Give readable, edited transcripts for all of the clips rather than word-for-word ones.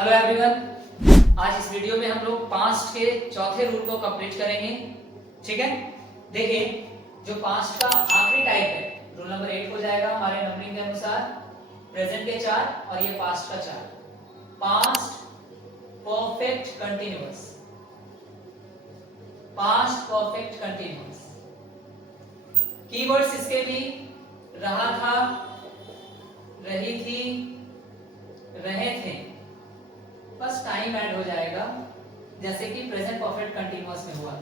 Hello everyone, आज इस video में हम लोग पास्ट के चौथे रूल को कंप्लीट करेंगे। ठीक है, देखिए जो पास्ट का आखिरी टाइप है, रूल नंबर 8 हो जाएगा हमारे नंबरिंग के अनुसार। प्रेजेंट के 4 और ये पास्ट का 4। Past perfect continuous, past perfect continuous. Keywords इसके भी रहा था, रही थी, रहे थे, बस टाइम ऐड हो जाएगा, जैसे कि प्रेजेंट परफेक्ट कंटीन्यूअस में हुआ।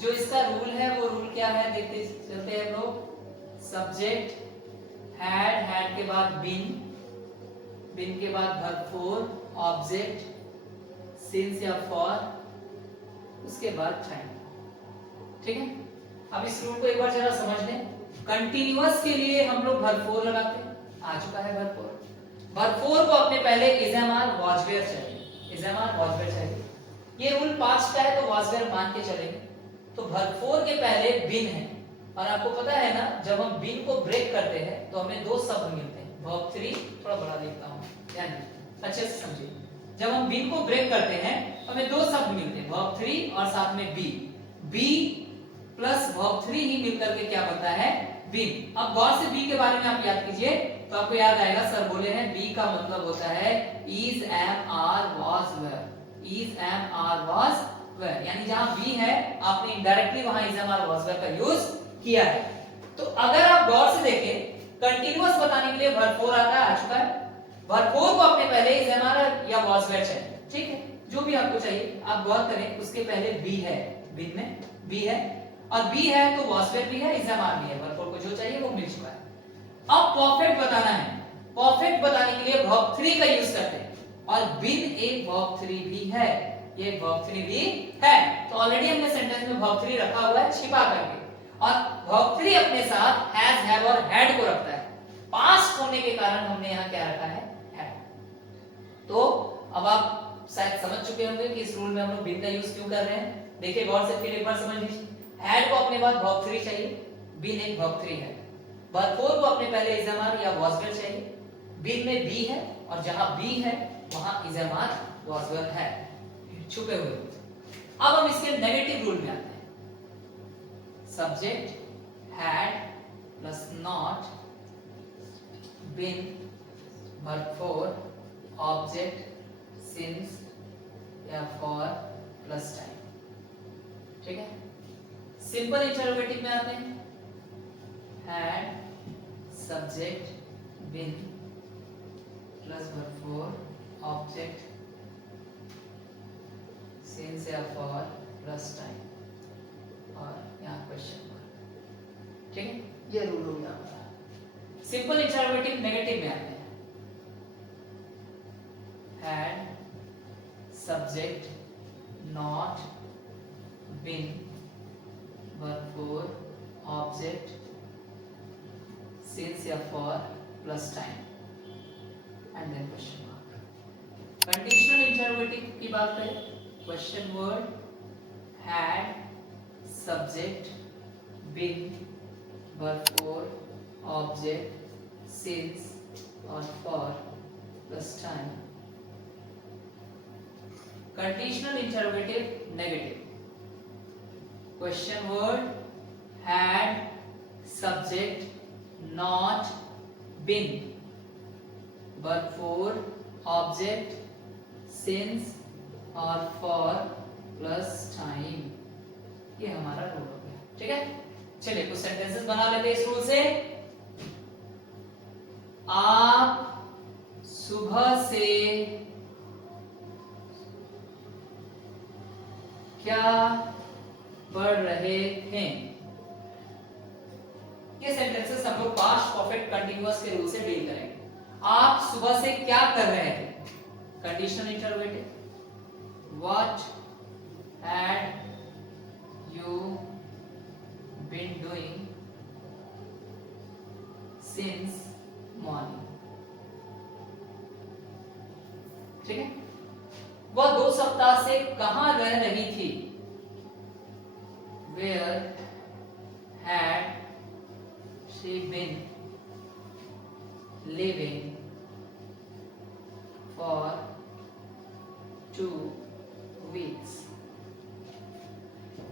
जो इसका रूल है वो रूल क्या है, देखते चलते हैं लोग। सब्जेक्ट हैड, हैड के बाद बीन, बीन के बाद वर्ब फोर, ऑब्जेक्ट सिंस या फॉर, उसके बाद टाइम। ठीक है, अब इस रूल को एक बार जरा समझ लें। कंटीन्यूअस के लिए हम लोग वर्ब फोर लगाते हैं, आ चुका है वर्ब फोर। वर्ब फोर को अपने पहले इज़-एम-आर वाज वेयर चाहिए, इज़-एम-आर वाज वेयर चाहिए। ये रूल पास्ट का है तो वाज वेयर मान के चलेंगे। तो वर्ब फोर के पहले बीन है, और आपको पता है ना, जब हम बीन को ब्रेक करते हैं तो हमें दो शब्द मिलते हैं। वर्ब थ्री, थोड़ा बड़ा लिखता हूं, ध्यान दीजिए, अच्छे से समझिए। जब हम बीन को ब्रेक करते हैं तो हमें दो शब्द मिलते हैं, वर्ब थ्री और साथ में B. B plus verb three ही मिलकर के क्या बनता है, बीन। अब गौर से बी के बारे में आप याद कीजिए तो आपको याद आएगा, सर बोले हैं बी का मतलब होता है is am are was were, is am are was were, यानी जहां बी है आपने इनडायरेक्टली वहां is am are was were का यूज किया है। तो अगर आप गौर से देखें, कंटीन्यूअस बताने के लिए वर्ब फोर आता है, आ चुका है। वर्ब फोर को अपने पहले इज एम आर या वाज वेयर चाहिए। ठीक है, जो भी आपको चाहिए आप गौर करें, उसके पहले बी है, बीन में बी है, और बी है तो वाज वेयर भी है, इज एम आर भी है, वर्ब फोर को जो चाहिए वो मिल चुका है। अब परफेक्ट बताना है, परफेक्ट बताने के लिए वर्ब थ्री का यूज करते हैं, और बीन एक वर्ब थ्री भी है, ये वर्ब थ्री भी है। तो ऑलरेडी हमने सेंटेंस में वर्ब थ्री रखा हुआ है छिपा करके, और वर्ब थ्री अपने साथ हैज, हैव और हैड को रखता है। पास्ट होने के कारण हमने यहां क्या रखा है, हैड। तो अब आप शायद समझ चुके होंगे कि इस रूल में हम लोग बीन का यूज क्यों कर रहे हैं। देखिए गौर से फिर एक बार समझ लीजिए। हैड को अपने बाद वर्ब थ्री चाहिए, बीन एक वर्ब थ्री है। वर्ब फोर को अपने पहले इज़-एम-आर या वाज वेयर चाहिए, बीन में बी है, और जहां बी है वहां इज़-एम-आर वाज वेयर है, छुपे हुए। अब हम इसके नेगेटिव रूल में आते हैं। Subject had plus not, been, verb four, object since या फॉर प्लस टाइम। ठीक है, सिंपल इंटरोगेटिव में आते हैं। Had subject been plus verb four, object since या फॉर प्लस टाइम, और यहाँ क्वेश्चन मार्क। ठीक है, ये रूल हो गया हमारा। सिंपल इंटरोगेटिव नेगेटिव में आते हैं। Had subject not been verb four, object since या for plus time, and then question mark. Conditional interrogative की बात करें, question word, had subject been verb four, object since और for plus time. Conditional interrogative negative, question word, had subject not been verb four, object since और for plus time. ये हमारा rule हो गया। ठीक है, चलिए कुछ सेंटेंसेस बना लेते हैं इस रूल से। आप सुबह से क्या पढ़ रहे थे। ये सेंटेंसेस हम लोग पास्ट परफेक्ट कंटीन्यूअस के रूल से डील करेंगे। आप सुबह से क्या कर रहे थे, conditional interrogative, what had you been doing since morning. ठीक है, वह 2 सप्ताह से कहां रह रही थी, where had she been living for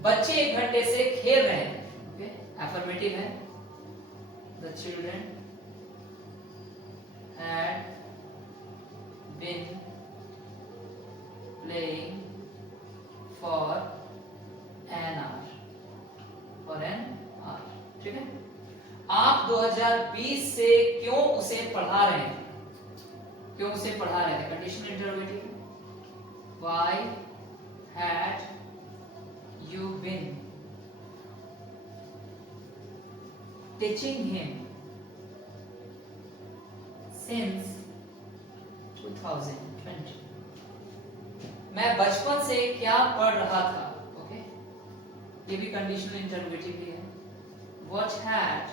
बच्चे 1 घंटे से खेल रहे हैं, ओके एफर्मेटिव है। The children had been playing for an hour, ठीक है। आप 2020 से क्यों उसे पढ़ा रहे हैं, क्यों उसे पढ़ा रहे थे, conditional interrogative. Why had you been teaching him since 2020? मैं बचपन से क्या पढ़ रहा था, ओके ये भी कंडीशनल इंटरोगेटिव ही है। What had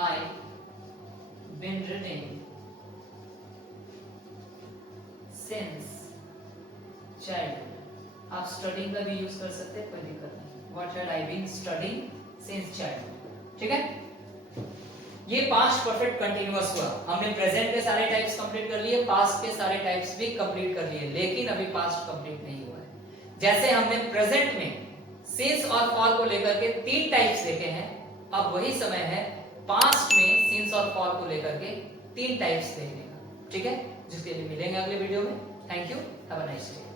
I been reading since childhood? आप स्टडिंग का भी यूज कर सकते हैं, कोई दिक्कत नहीं। What had I been studying since childhood, ठीक है। ये 5 परफेक्ट कंटिन्यूअस हुआ। हमने प्रेजेंट के सारे टाइप्स कंप्लीट कर लिए, पास्ट के सारे टाइप्स भी कंप्लीट कर लिए, लेकिन अभी पास्ट कंप्लीट नहीं हुआ है। जैसे हमने प्रेजेंट में सिंस और फॉर को लेकर के 3 टाइप्स देखे हैं, अब वही समय है पास्ट में सिंस और फॉर को लेकर के 3 टाइप्स देखने का, ठीक है, जिसके लिए मिलेंगे अगले वीडियो में। Thank you, have a nice day.